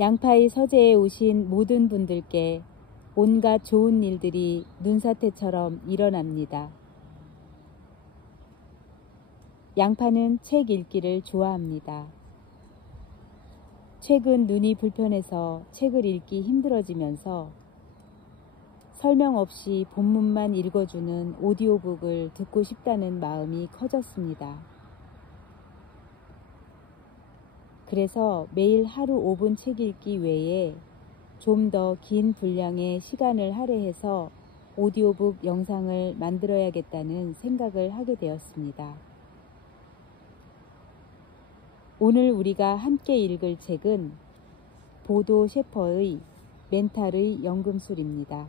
양파의 서재에 오신 모든 분들께 온갖 좋은 일들이 눈사태처럼 일어납니다. 양파는 책 읽기를 좋아합니다. 최근 눈이 불편해서 책을 읽기 힘들어지면서 설명 없이 본문만 읽어주는 오디오북을 듣고 싶다는 마음이 커졌습니다. 그래서 매일 하루 5분 책 읽기 외에 좀 더 긴 분량의 시간을 할애해서 오디오북 영상을 만들어야겠다는 생각을 하게 되었습니다. 오늘 우리가 함께 읽을 책은 보도 셰퍼의 멘탈의 연금술입니다.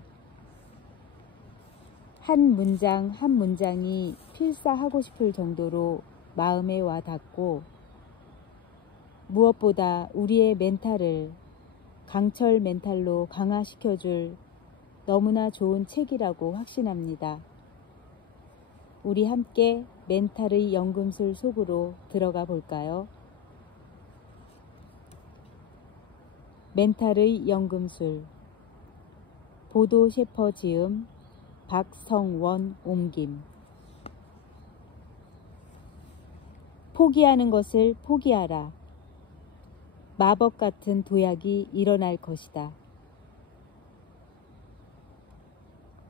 한 문장 한 문장이 필사하고 싶을 정도로 마음에 와 닿고 무엇보다 우리의 멘탈을 강철 멘탈로 강화시켜줄 너무나 좋은 책이라고 확신합니다. 우리 함께 멘탈의 연금술 속으로 들어가 볼까요? 멘탈의 연금술 보도 셰퍼 지음 박성원 옮김. 포기하는 것을 포기하라. 마법 같은 도약이 일어날 것이다.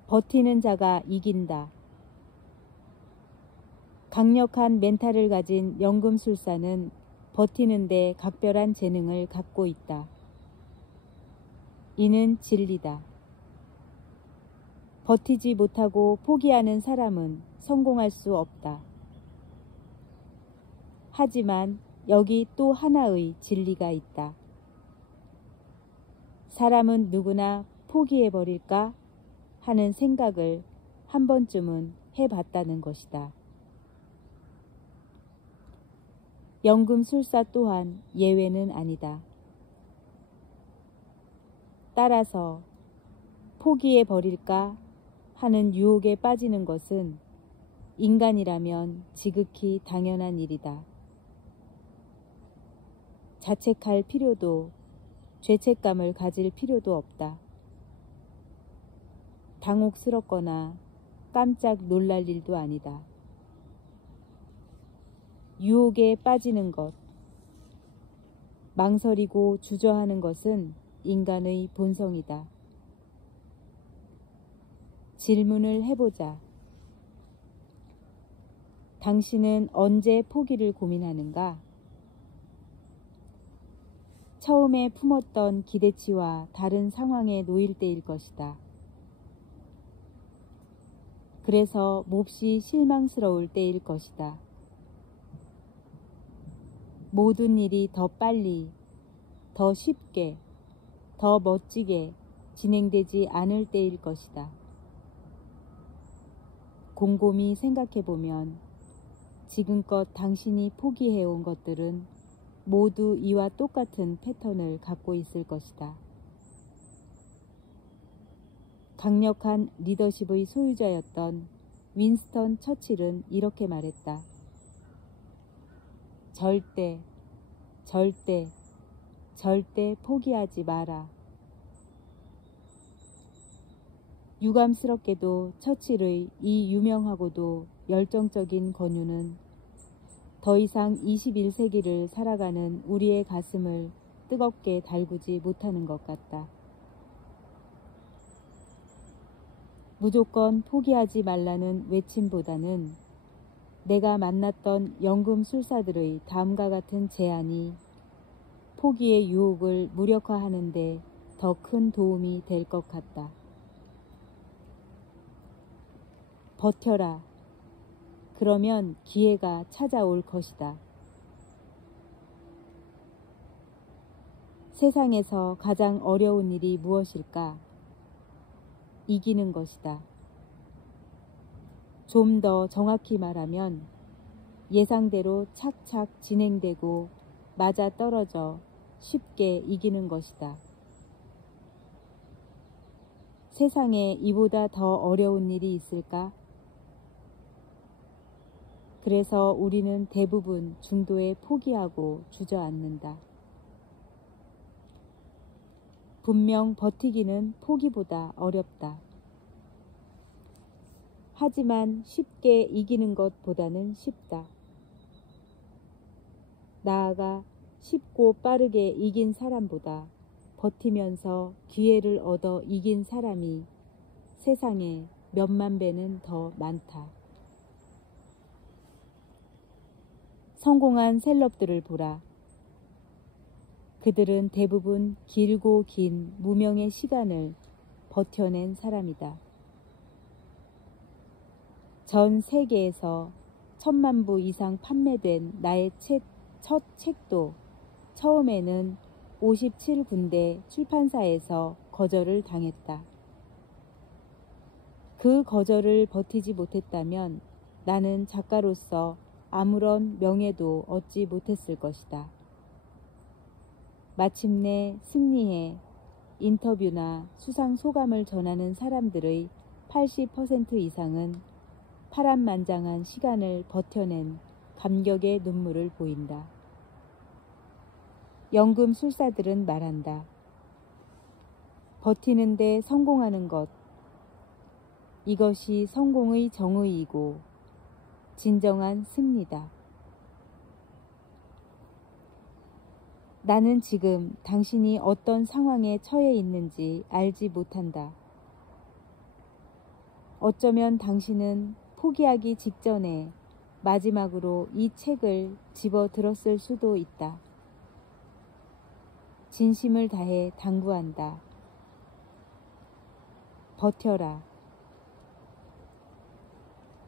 버티는 자가 이긴다. 강력한 멘탈을 가진 연금술사는 버티는 데 각별한 재능을 갖고 있다. 이는 진리다. 버티지 못하고 포기하는 사람은 성공할 수 없다. 하지만 여기 또 하나의 진리가 있다. 사람은 누구나 포기해버릴까 하는 생각을 한 번쯤은 해봤다는 것이다. 연금술사 또한 예외는 아니다. 따라서 포기해버릴까 하는 유혹에 빠지는 것은 인간이라면 지극히 당연한 일이다. 자책할 필요도 죄책감을 가질 필요도 없다. 당혹스럽거나 깜짝 놀랄 일도 아니다. 유혹에 빠지는 것, 망설이고 주저하는 것은 인간의 본성이다. 질문을 해보자. 당신은 언제 포기를 고민하는가? 처음에 품었던 기대치와 다른 상황에 놓일 때일 것이다. 그래서 몹시 실망스러울 때일 것이다. 모든 일이 더 빨리, 더 쉽게, 더 멋지게 진행되지 않을 때일 것이다. 곰곰이 생각해보면 지금껏 당신이 포기해온 것들은 모두 이와 똑같은 패턴을 갖고 있을 것이다. 강력한 리더십의 소유자였던 윈스턴 처칠은 이렇게 말했다. 절대, 절대, 절대 포기하지 마라. 유감스럽게도 처칠의 이 유명하고도 열정적인 권유는 더 이상 21세기를 살아가는 우리의 가슴을 뜨겁게 달구지 못하는 것 같다. 무조건 포기하지 말라는 외침보다는 내가 만났던 연금술사들의 다음과 같은 제안이 포기의 유혹을 무력화하는 데 더 큰 도움이 될 것 같다. 버텨라. 그러면 기회가 찾아올 것이다. 세상에서 가장 어려운 일이 무엇일까? 이기는 것이다. 좀 더 정확히 말하면 예상대로 착착 진행되고 맞아떨어져 쉽게 이기는 것이다. 세상에 이보다 더 어려운 일이 있을까? 그래서 우리는 대부분 중도에 포기하고 주저앉는다. 분명 버티기는 포기보다 어렵다. 하지만 쉽게 이기는 것보다는 쉽다. 나아가 쉽고 빠르게 이긴 사람보다 버티면서 기회를 얻어 이긴 사람이 세상에 몇만 배는 더 많다. 성공한 셀럽들을 보라. 그들은 대부분 길고 긴 무명의 시간을 버텨낸 사람이다. 전 세계에서 1000만 부 이상 판매된 나의 첫 책도 처음에는 57군데 출판사에서 거절을 당했다. 그 거절을 버티지 못했다면 나는 작가로서 아무런 명예도 얻지 못했을 것이다. 마침내 승리해 인터뷰나 수상 소감을 전하는 사람들의 80% 이상은 파란만장한 시간을 버텨낸 감격의 눈물을 보인다. 연금술사들은 말한다. 버티는데 성공하는 것, 이것이 성공의 정의이고 진정한 승리다. 나는 지금 당신이 어떤 상황에 처해 있는지 알지 못한다. 어쩌면 당신은 포기하기 직전에 마지막으로 이 책을 집어들었을 수도 있다. 진심을 다해 당부한다. 버텨라.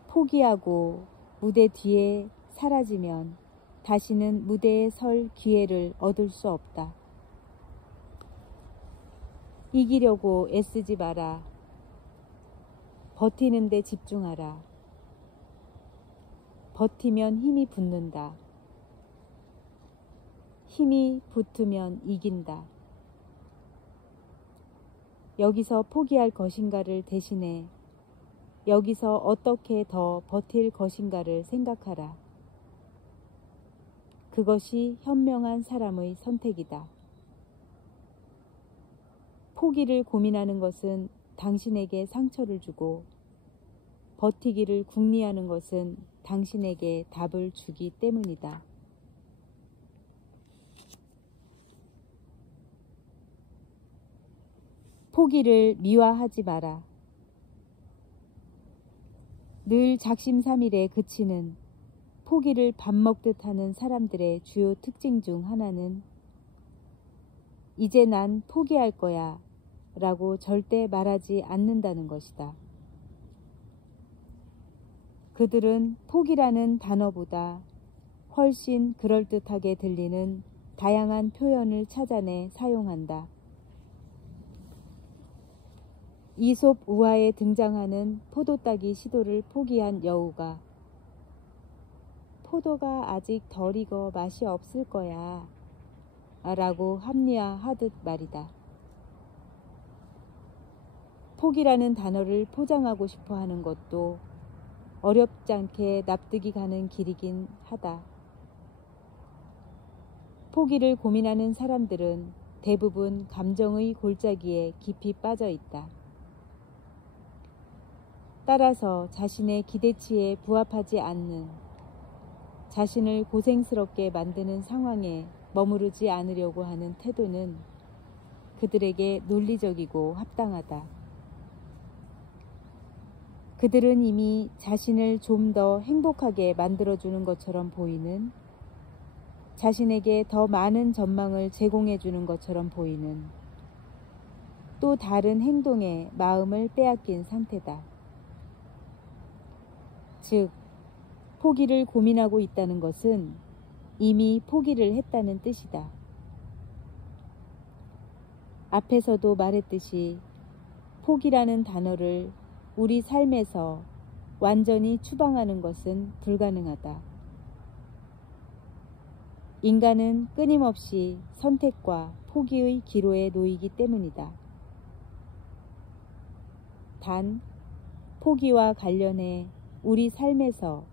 포기하고 무대 뒤에 사라지면 다시는 무대에 설 기회를 얻을 수 없다. 이기려고 애쓰지 마라. 버티는 데 집중하라. 버티면 힘이 붙는다. 힘이 붙으면 이긴다. 여기서 포기할 것인가를 대신해 여기서 어떻게 더 버틸 것인가를 생각하라. 그것이 현명한 사람의 선택이다. 포기를 고민하는 것은 당신에게 상처를 주고 버티기를 궁리하는 것은 당신에게 답을 주기 때문이다. 포기를 미화하지 마라. 늘 작심삼일에 그치는 포기를 밥 먹듯 하는 사람들의 주요 특징 중 하나는 이제 난 포기할 거야 라고 절대 말하지 않는다는 것이다. 그들은 포기라는 단어보다 훨씬 그럴듯하게 들리는 다양한 표현을 찾아내 사용한다. 이솝 우화에 등장하는 포도 따기 시도를 포기한 여우가 포도가 아직 덜 익어 맛이 없을 거야 라고 합리화하듯 말이다. 포기라는 단어를 포장하고 싶어 하는 것도 어렵지 않게 납득이 가는 길이긴 하다. 포기를 고민하는 사람들은 대부분 감정의 골짜기에 깊이 빠져 있다. 따라서 자신의 기대치에 부합하지 않는, 자신을 고생스럽게 만드는 상황에 머무르지 않으려고 하는 태도는 그들에게 논리적이고 합당하다. 그들은 이미 자신을 좀 더 행복하게 만들어주는 것처럼 보이는, 자신에게 더 많은 전망을 제공해주는 것처럼 보이는 또 다른 행동에 마음을 빼앗긴 상태다. 즉, 포기를 고민하고 있다는 것은 이미 포기를 했다는 뜻이다. 앞에서도 말했듯이 포기라는 단어를 우리 삶에서 완전히 추방하는 것은 불가능하다. 인간은 끊임없이 선택과 포기의 기로에 놓이기 때문이다. 단, 포기와 관련해 우리 삶에서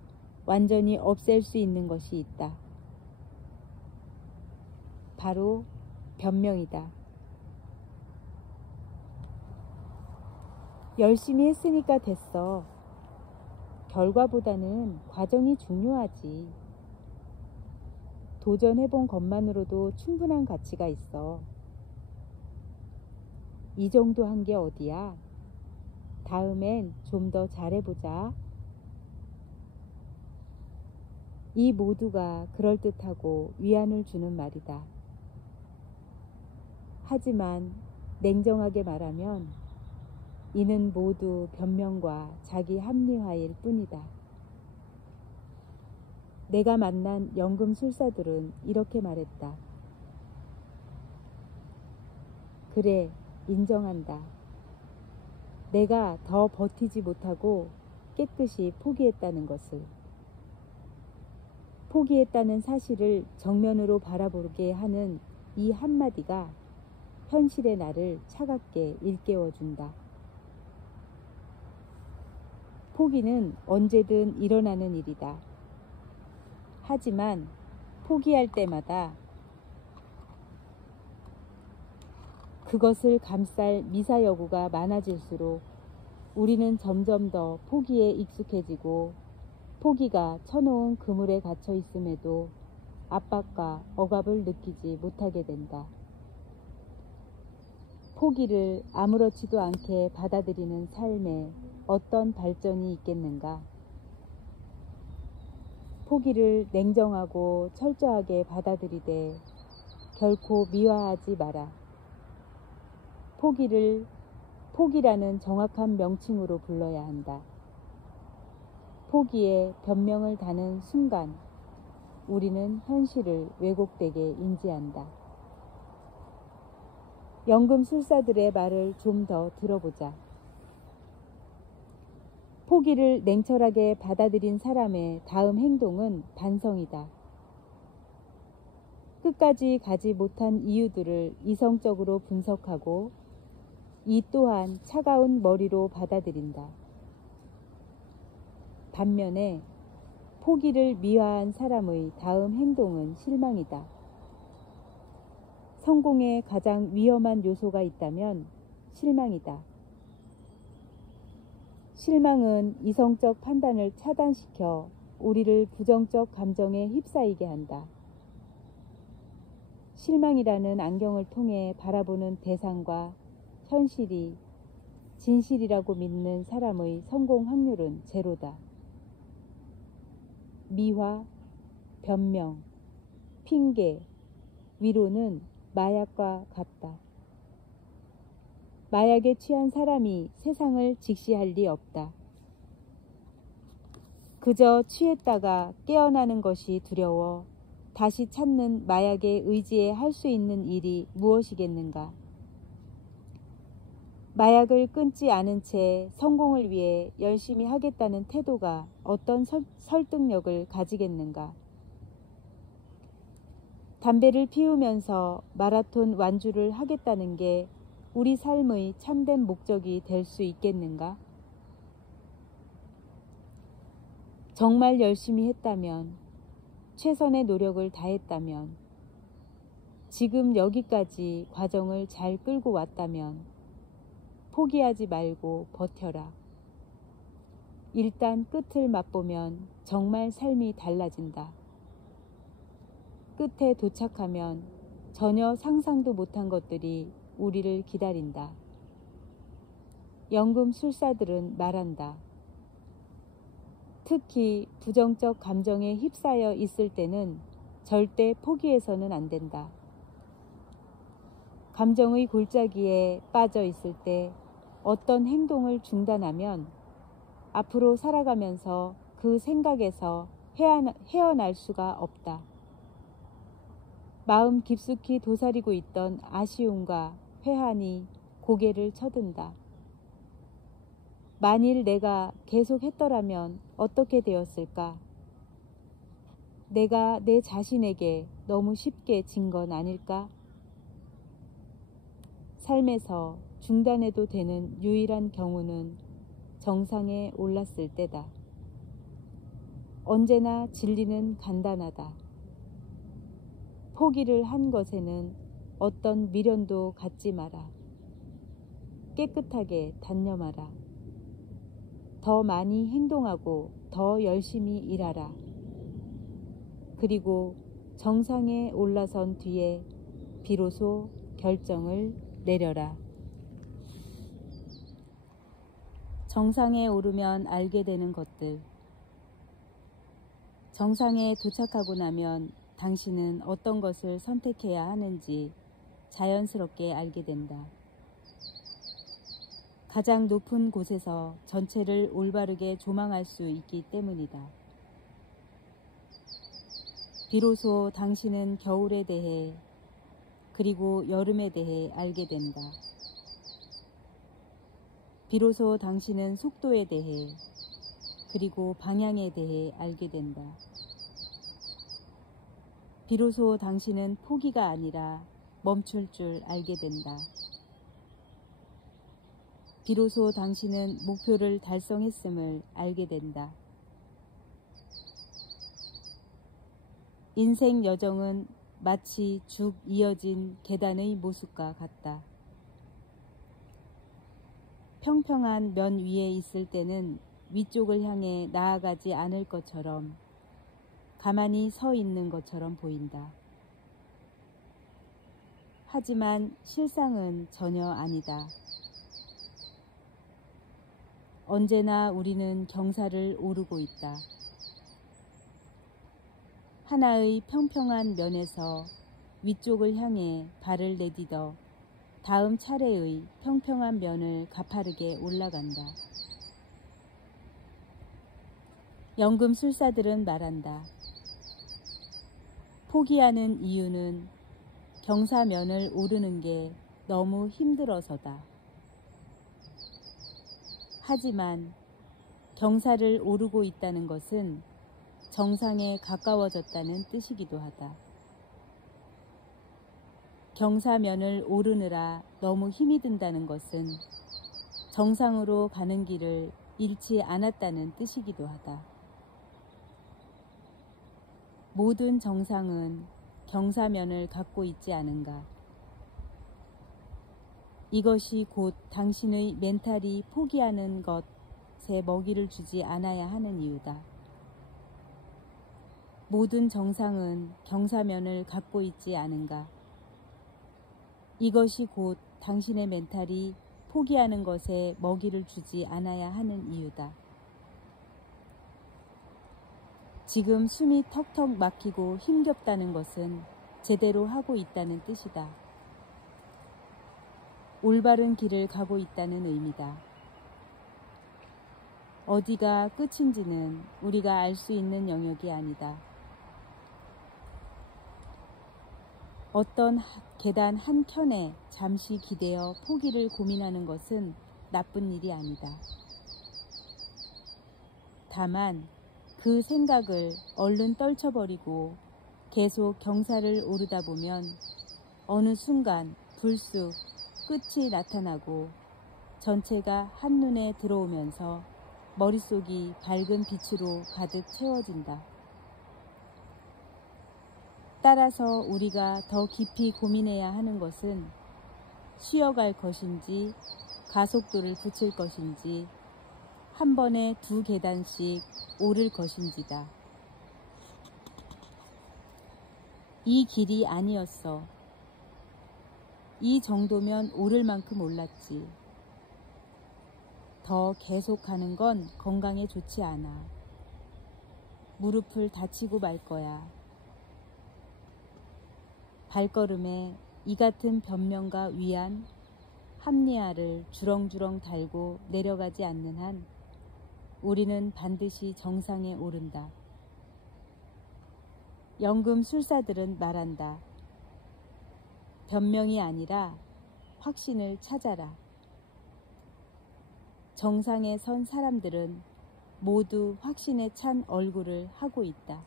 완전히 없앨 수 있는 것이 있다. 바로 변명이다. 열심히 했으니까 됐어. 결과보다는 과정이 중요하지. 도전해본 것만으로도 충분한 가치가 있어. 이 정도 한 게 어디야? 다음엔 좀 더 잘해보자. 이 모두가 그럴듯하고 위안을 주는 말이다. 하지만 냉정하게 말하면 이는 모두 변명과 자기 합리화일 뿐이다. 내가 만난 연금술사들은 이렇게 말했다. 그래, 인정한다. 내가 더 버티지 못하고 깨끗이 포기했다는 것을. 포기했다는 사실을 정면으로 바라보게 하는 이 한마디가 현실의 나를 차갑게 일깨워준다. 포기는 언제든 일어나는 일이다. 하지만 포기할 때마다 그것을 감쌀 미사여구가 많아질수록 우리는 점점 더 포기에 익숙해지고 포기가 쳐놓은 그물에 갇혀 있음에도 압박과 억압을 느끼지 못하게 된다. 포기를 아무렇지도 않게 받아들이는 삶에 어떤 발전이 있겠는가? 포기를 냉정하고 철저하게 받아들이되 결코 미화하지 마라. 포기를 포기라는 정확한 명칭으로 불러야 한다. 포기에 변명을 다는 순간 우리는 현실을 왜곡되게 인지한다. 연금술사들의 말을 좀 더 들어보자. 포기를 냉철하게 받아들인 사람의 다음 행동은 반성이다. 끝까지 가지 못한 이유들을 이성적으로 분석하고 이 또한 차가운 머리로 받아들인다. 반면에 포기를 미화한 사람의 다음 행동은 실망이다. 성공의 가장 위험한 요소가 있다면 실망이다. 실망은 이성적 판단을 차단시켜 우리를 부정적 감정에 휩싸이게 한다. 실망이라는 안경을 통해 바라보는 대상과 현실이 진실이라고 믿는 사람의 성공 확률은 제로다. 미화, 변명, 핑계, 위로는 마약과 같다. 마약에 취한 사람이 세상을 직시할 리 없다. 그저 취했다가 깨어나는 것이 두려워 다시 찾는 마약에 의지해 할 수 있는 일이 무엇이겠는가? 마약을 끊지 않은 채 성공을 위해 열심히 하겠다는 태도가 어떤 설득력을 가지겠는가? 담배를 피우면서 마라톤 완주를 하겠다는 게 우리 삶의 참된 목적이 될 수 있겠는가? 정말 열심히 했다면, 최선의 노력을 다했다면, 지금 여기까지 과정을 잘 끌고 왔다면 포기하지 말고 버텨라. 일단 끝을 맛보면 정말 삶이 달라진다. 끝에 도착하면 전혀 상상도 못한 것들이 우리를 기다린다. 연금술사들은 말한다. 특히 부정적 감정에 휩싸여 있을 때는 절대 포기해서는 안 된다. 감정의 골짜기에 빠져 있을 때 어떤 행동을 중단하면 앞으로 살아가면서 그 생각에서 헤어날 수가 없다. 마음 깊숙이 도사리고 있던 아쉬움과 회한이 고개를 쳐든다. 만일 내가 계속했더라면 어떻게 되었을까? 내가 내 자신에게 너무 쉽게 진 건 아닐까? 삶에서 중단해도 되는 유일한 경우는 정상에 올랐을 때다. 언제나 진리는 간단하다. 포기를 한 것에는 어떤 미련도 갖지 마라. 깨끗하게 단념하라. 더 많이 행동하고 더 열심히 일하라. 그리고 정상에 올라선 뒤에 비로소 결정을 내려라. 정상에 오르면 알게 되는 것들. 정상에 도착하고 나면 당신은 어떤 것을 선택해야 하는지 자연스럽게 알게 된다. 가장 높은 곳에서 전체를 올바르게 조망할 수 있기 때문이다. 비로소 당신은 겨울에 대해 그리고 여름에 대해 알게 된다. 비로소 당신은 속도에 대해 그리고 방향에 대해 알게 된다. 비로소 당신은 포기가 아니라 멈출 줄 알게 된다. 비로소 당신은 목표를 달성했음을 알게 된다. 인생 여정은 마치 쭉 이어진 계단의 모습과 같다. 평평한 면 위에 있을 때는 위쪽을 향해 나아가지 않을 것처럼 가만히 서 있는 것처럼 보인다. 하지만 실상은 전혀 아니다. 언제나 우리는 경사를 오르고 있다. 하나의 평평한 면에서 위쪽을 향해 발을 내딛어 다음 차례의 평평한 면을 가파르게 올라간다. 연금술사들은 말한다. 포기하는 이유는 경사면을 오르는 게 너무 힘들어서다. 하지만 경사를 오르고 있다는 것은 정상에 가까워졌다는 뜻이기도 하다. 경사면을 오르느라 너무 힘이 든다는 것은 정상으로 가는 길을 잃지 않았다는 뜻이기도 하다. 모든 정상은 경사면을 갖고 있지 않은가? 이것이 곧 당신의 멘탈이 포기하는 것에 먹이를 주지 않아야 하는 이유다. 모든 정상은 경사면을 갖고 있지 않은가? 이것이 곧 당신의 멘탈이 포기하는 것에 먹이를 주지 않아야 하는 이유다. 지금 숨이 턱턱 막히고 힘겹다는 것은 제대로 하고 있다는 뜻이다. 올바른 길을 가고 있다는 의미다. 어디가 끝인지는 우리가 알 수 있는 영역이 아니다. 어떤 계단 한 켠에 잠시 기대어 포기를 고민하는 것은 나쁜 일이 아니다. 다만 그 생각을 얼른 떨쳐버리고 계속 경사를 오르다 보면 어느 순간 불쑥 끝이 나타나고 전체가 한눈에 들어오면서 머릿속이 밝은 빛으로 가득 채워진다. 따라서 우리가 더 깊이 고민해야 하는 것은 쉬어갈 것인지 가속도를 붙일 것인지 한 번에 2계단씩 오를 것인지다. 이 길이 아니었어. 이 정도면 오를 만큼 올랐지. 더 계속 가는 건 건강에 좋지 않아. 무릎을 다치고 말 거야. 발걸음에 이 같은 변명과 위안, 합리화를 주렁주렁 달고 내려가지 않는 한 우리는 반드시 정상에 오른다. 연금술사들은 말한다. 변명이 아니라 확신을 찾아라. 정상에 선 사람들은 모두 확신에 찬 얼굴을 하고 있다.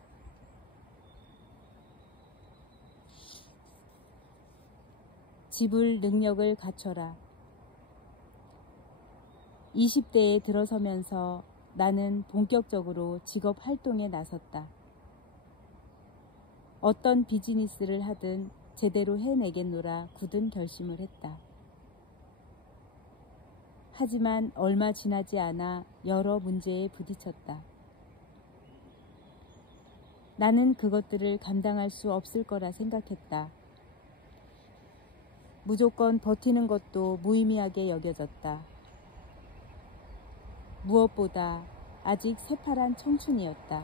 지불 능력을 갖춰라. 20대에 들어서면서 나는 본격적으로 직업 활동에 나섰다. 어떤 비즈니스를 하든 제대로 해내겠노라 굳은 결심을 했다. 하지만 얼마 지나지 않아 여러 문제에 부딪혔다. 나는 그것들을 감당할 수 없을 거라 생각했다. 무조건 버티는 것도 무의미하게 여겨졌다. 무엇보다 아직 새파란 청춘이었다.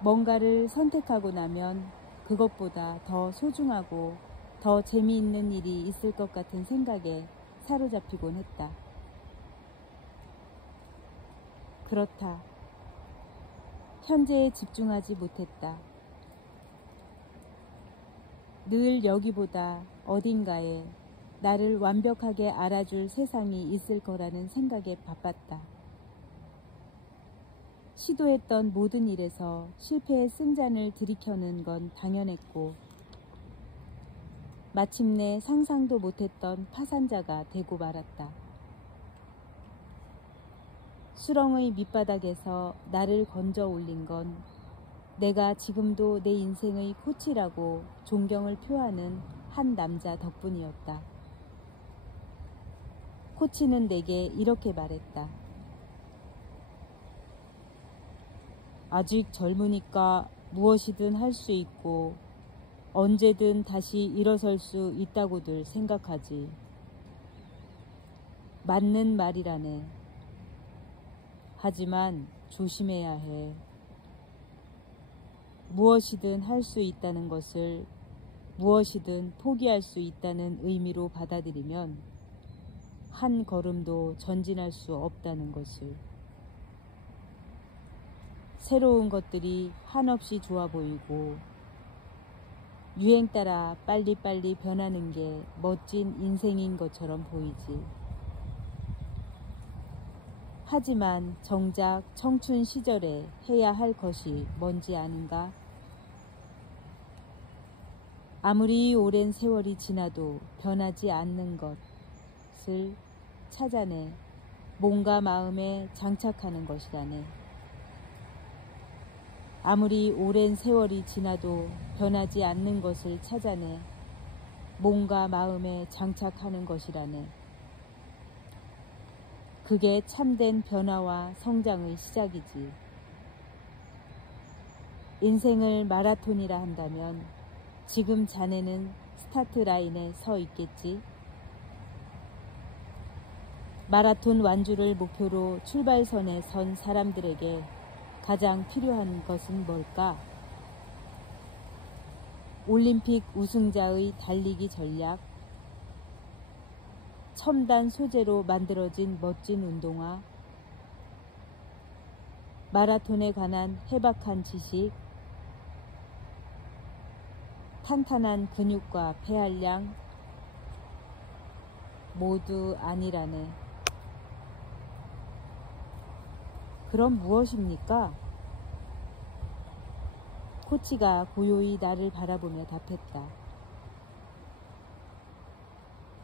뭔가를 선택하고 나면 그것보다 더 소중하고 더 재미있는 일이 있을 것 같은 생각에 사로잡히곤 했다. 그렇다. 현재에 집중하지 못했다. 늘 여기보다 어딘가에 나를 완벽하게 알아줄 세상이 있을 거라는 생각에 바빴다. 시도했던 모든 일에서 실패의 쓴잔을 들이켜는 건 당연했고, 마침내 상상도 못했던 파산자가 되고 말았다. 수렁의 밑바닥에서 나를 건져 올린 건 내가 지금도 내 인생의 코치라고 존경을 표하는 한 남자 덕분이었다. 코치는 내게 이렇게 말했다. 아직 젊으니까 무엇이든 할 수 있고 언제든 다시 일어설 수 있다고들 생각하지. 맞는 말이라네. 하지만 조심해야 해. 무엇이든 할 수 있다는 것을 무엇이든 포기할 수 있다는 의미로 받아들이면 한 걸음도 전진할 수 없다는 것을. 새로운 것들이 한없이 좋아 보이고 유행 따라 빨리빨리 변하는 게 멋진 인생인 것처럼 보이지. 하지만 정작 청춘 시절에 해야 할 것이 뭔지 아는가? 아무리 오랜 세월이 지나도 변하지 않는 것을 찾아내 몸과 마음에 장착하는 것이라네. 아무리 오랜 세월이 지나도 변하지 않는 것을 찾아내 몸과 마음에 장착하는 것이라네. 그게 참된 변화와 성장의 시작이지. 인생을 마라톤이라 한다면 지금 자네는 스타트 라인에 서 있겠지. 마라톤 완주를 목표로 출발선에 선 사람들에게 가장 필요한 것은 뭘까? 올림픽 우승자의 달리기 전략, 첨단 소재로 만들어진 멋진 운동화, 마라톤에 관한 해박한 지식, 탄탄한 근육과 폐활량, 모두 아니라네. 그럼 무엇입니까? 코치가 고요히 나를 바라보며 답했다.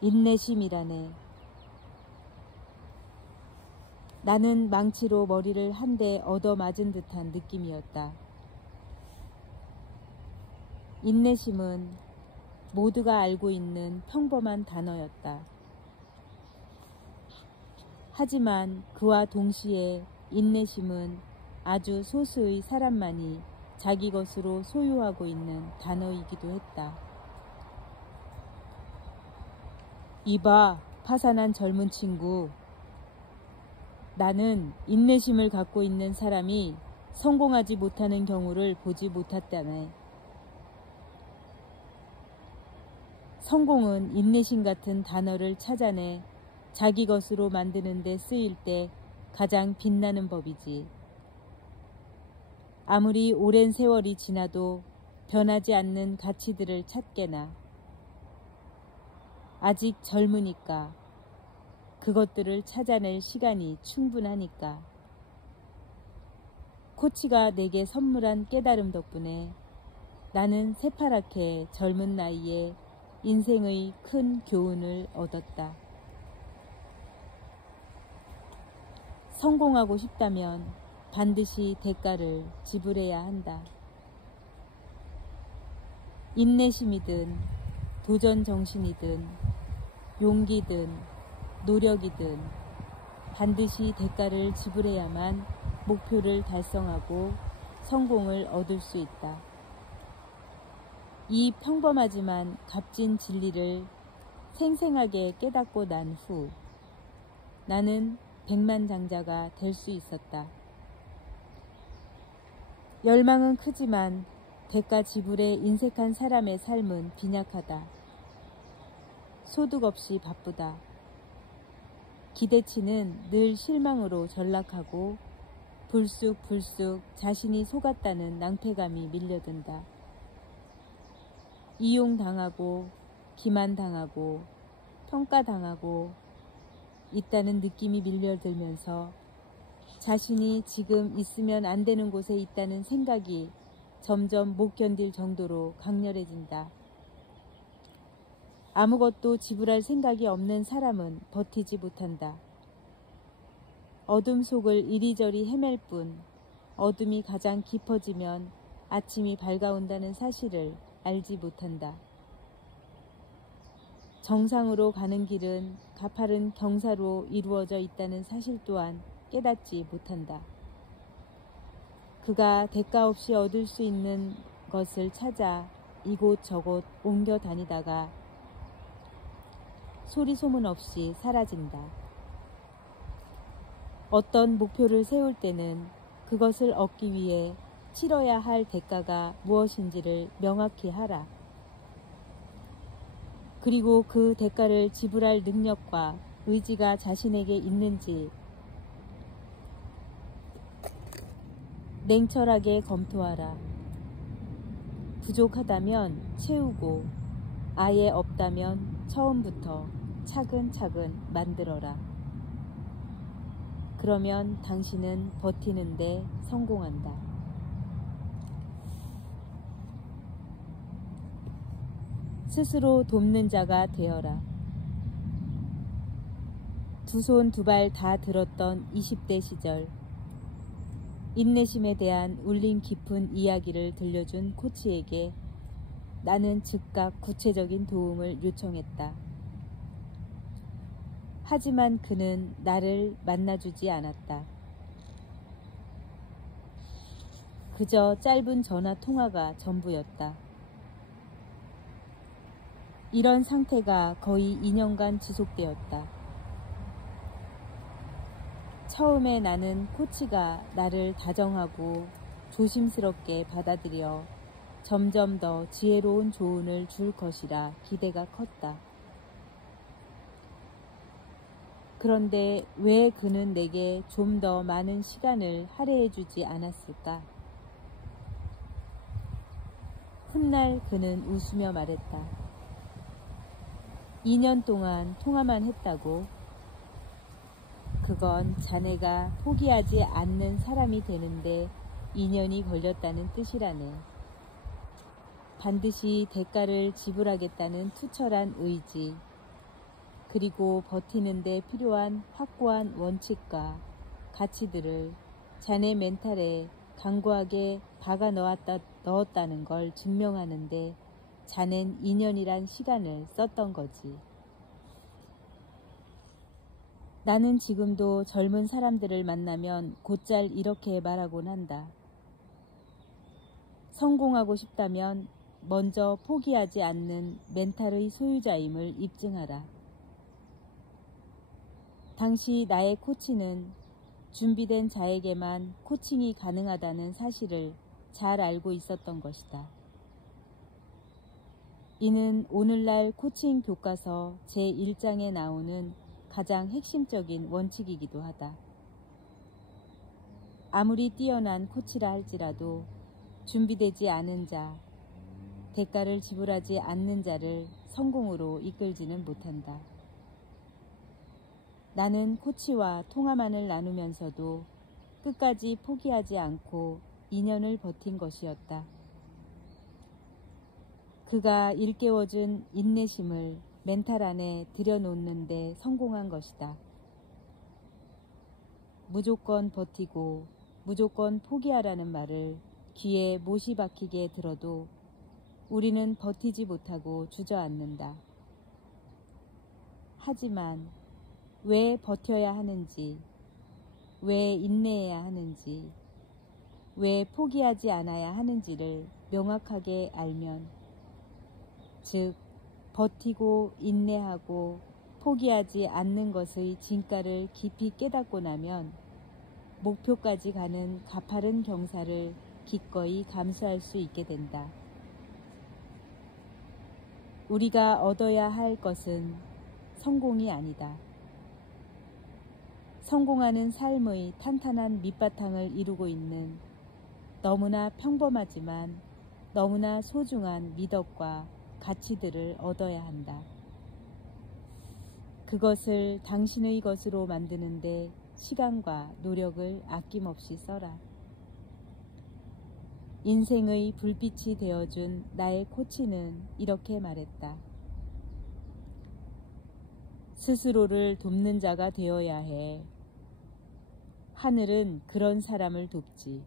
인내심이라네. 나는 망치로 머리를 한 대 얻어맞은 듯한 느낌이었다. 인내심은 모두가 알고 있는 평범한 단어였다. 하지만 그와 동시에 인내심은 아주 소수의 사람만이 자기 것으로 소유하고 있는 단어이기도 했다. 이봐, 파산한 젊은 친구. 나는 인내심을 갖고 있는 사람이 성공하지 못하는 경우를 보지 못했다네. 성공은 인내심 같은 단어를 찾아내 자기 것으로 만드는 데 쓰일 때 가장 빛나는 법이지. 아무리 오랜 세월이 지나도 변하지 않는 가치들을 찾게나. 아직 젊으니까. 그것들을 찾아낼 시간이 충분하니까. 코치가 내게 선물한 깨달음 덕분에 나는 새파랗게 젊은 나이에 인생의 큰 교훈을 얻었다. 성공하고 싶다면 반드시 대가를 지불해야 한다. 인내심이든 도전 정신이든 용기든 노력이든 반드시 대가를 지불해야만 목표를 달성하고 성공을 얻을 수 있다. 이 평범하지만 값진 진리를 생생하게 깨닫고 난 후 나는 백만장자가 될 수 있었다. 열망은 크지만 대가 지불에 인색한 사람의 삶은 빈약하다. 소득 없이 바쁘다. 기대치는 늘 실망으로 전락하고 불쑥불쑥 자신이 속았다는 낭패감이 밀려든다. 이용당하고 기만당하고 평가당하고 있다는 느낌이 밀려들면서 자신이 지금 있으면 안 되는 곳에 있다는 생각이 점점 못 견딜 정도로 강렬해진다. 아무것도 지불할 생각이 없는 사람은 버티지 못한다. 어둠 속을 이리저리 헤맬 뿐 어둠이 가장 깊어지면 아침이 밝아온다는 사실을 알지 못한다. 정상으로 가는 길은 가파른 경사로 이루어져 있다는 사실 또한 깨닫지 못한다. 그가 대가 없이 얻을 수 있는 것을 찾아 이곳저곳 옮겨 다니다가 소리 소문 없이 사라진다. 어떤 목표를 세울 때는 그것을 얻기 위해 치러야 할 대가가 무엇인지를 명확히 하라. 그리고 그 대가를 지불할 능력과 의지가 자신에게 있는지 냉철하게 검토하라. 부족하다면 채우고 아예 없다면 처음부터 차근차근 만들어라. 그러면 당신은 버티는데 성공한다. 스스로 돕는 자가 되어라. 두 손 두 발 다 들었던 20대 시절 인내심에 대한 울림 깊은 이야기를 들려준 코치에게 나는 즉각 구체적인 도움을 요청했다. 하지만 그는 나를 만나주지 않았다. 그저 짧은 전화 통화가 전부였다. 이런 상태가 거의 2년간 지속되었다. 처음에 나는 코치가 나를 다정하고 조심스럽게 받아들여 점점 더 지혜로운 조언을 줄 것이라 기대가 컸다. 그런데 왜 그는 내게 좀 더 많은 시간을 할애해주지 않았을까? 훗날 그는 웃으며 말했다. 2년 동안 통화만 했다고? 그건 자네가 포기하지 않는 사람이 되는데 2년이 걸렸다는 뜻이라네. 반드시 대가를 지불하겠다는 투철한 의지, 그리고 버티는 데 필요한 확고한 원칙과 가치들을 자네 멘탈에 강고하게 박아 넣었다는 걸 증명하는데 자넨 2년이란 시간을 썼던 거지. 나는 지금도 젊은 사람들을 만나면 곧잘 이렇게 말하곤 한다. 성공하고 싶다면 먼저 포기하지 않는 멘탈의 소유자임을 입증하라. 당시 나의 코치는 준비된 자에게만 코칭이 가능하다는 사실을 잘 알고 있었던 것이다. 이는 오늘날 코칭 교과서 제1장에 나오는 가장 핵심적인 원칙이기도 하다. 아무리 뛰어난 코치라 할지라도 준비되지 않은 자, 대가를 지불하지 않는 자를 성공으로 이끌지는 못한다. 나는 코치와 통화만을 나누면서도 끝까지 포기하지 않고 2년을 버틴 것이었다. 그가 일깨워준 인내심을 멘탈 안에 들여놓는 데 성공한 것이다. 무조건 버티고 무조건 포기하라는 말을 귀에 못이 박히게 들어도 우리는 버티지 못하고 주저앉는다. 하지만 왜 버텨야 하는지, 왜 인내해야 하는지, 왜 포기하지 않아야 하는지를 명확하게 알면, 즉 버티고 인내하고 포기하지 않는 것의 진가를 깊이 깨닫고 나면 목표까지 가는 가파른 경사를 기꺼이 감수할 수 있게 된다. 우리가 얻어야 할 것은 성공이 아니다. 성공하는 삶의 탄탄한 밑바탕을 이루고 있는 너무나 평범하지만 너무나 소중한 미덕과 가치들을 얻어야 한다. 그것을 당신의 것으로 만드는데 시간과 노력을 아낌없이 써라. 인생의 불빛이 되어준 나의 코치는 이렇게 말했다. 스스로를 돕는 자가 되어야 해. 하늘은 그런 사람을 돕지.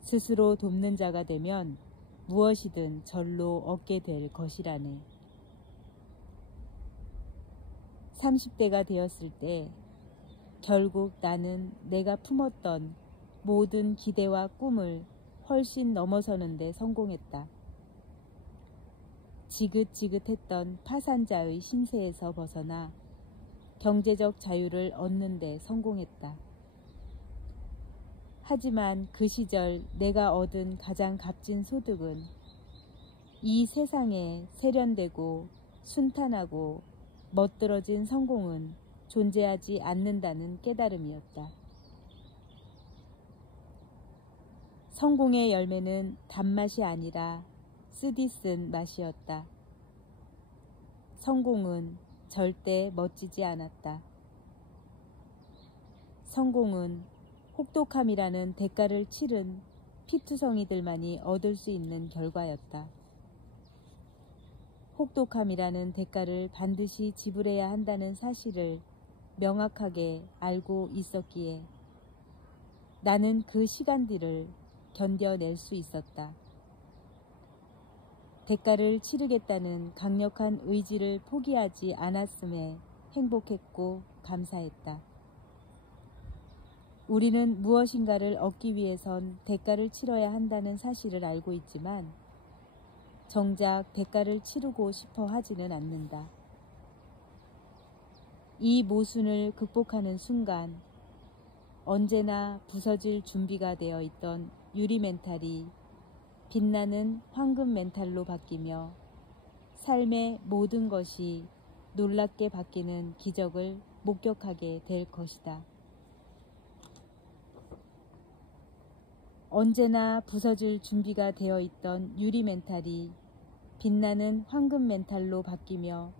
스스로 돕는 자가 되면 무엇이든 절로 얻게 될 것이라네. 30대가 되었을 때 결국 나는 내가 품었던 모든 기대와 꿈을 훨씬 넘어서는 데 성공했다. 지긋지긋했던 파산자의 신세에서 벗어나 경제적 자유를 얻는 데 성공했다. 하지만 그 시절 내가 얻은 가장 값진 소득은 이 세상에 세련되고 순탄하고 멋들어진 성공은 존재하지 않는다는 깨달음이었다. 성공의 열매는 단맛이 아니라 쓰디쓴 맛이었다. 성공은 절대 멋지지 않았다. 성공은 혹독함이라는 대가를 치른 피투성이들만이 얻을 수 있는 결과였다. 혹독함이라는 대가를 반드시 지불해야 한다는 사실을 명확하게 알고 있었기에 나는 그 시간들을 견뎌낼 수 있었다. 대가를 치르겠다는 강력한 의지를 포기하지 않았음에 행복했고 감사했다. 우리는 무엇인가를 얻기 위해선 대가를 치러야 한다는 사실을 알고 있지만 정작 대가를 치르고 싶어 하지는 않는다. 이 모순을 극복하는 순간 언제나 부서질 준비가 되어 있던 유리 멘탈이 빛나는 황금 멘탈로 바뀌며 삶의 모든 것이 놀랍게 바뀌는 기적을 목격하게 될 것이다. 언제나 부서질 준비가 되어 있던 유리 멘탈이 빛나는 황금 멘탈로 바뀌며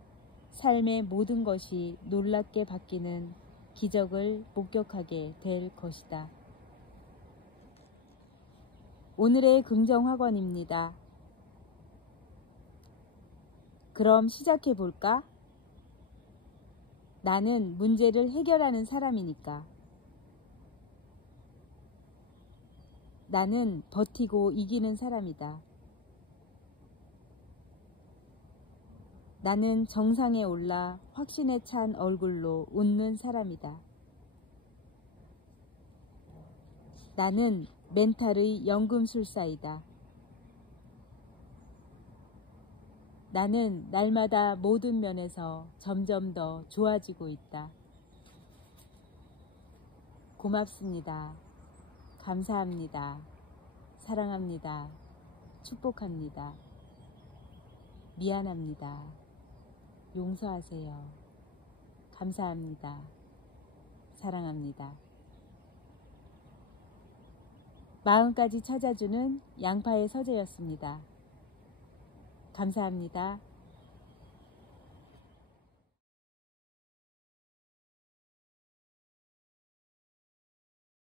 삶의 모든 것이 놀랍게 바뀌는 기적을 목격하게 될 것이다. 오늘의 긍정학원입니다. 그럼 시작해 볼까? 나는 문제를 해결하는 사람이니까. 나는 버티고 이기는 사람이다. 나는 정상에 올라 확신에 찬 얼굴로 웃는 사람이다. 나는 멘탈의 연금술사이다. 나는 날마다 모든 면에서 점점 더 좋아지고 있다. 고맙습니다. 감사합니다. 사랑합니다. 축복합니다. 미안합니다. 용서하세요. 감사합니다. 사랑합니다. 마음까지 찾아주는 양파의 서재였습니다. 감사합니다.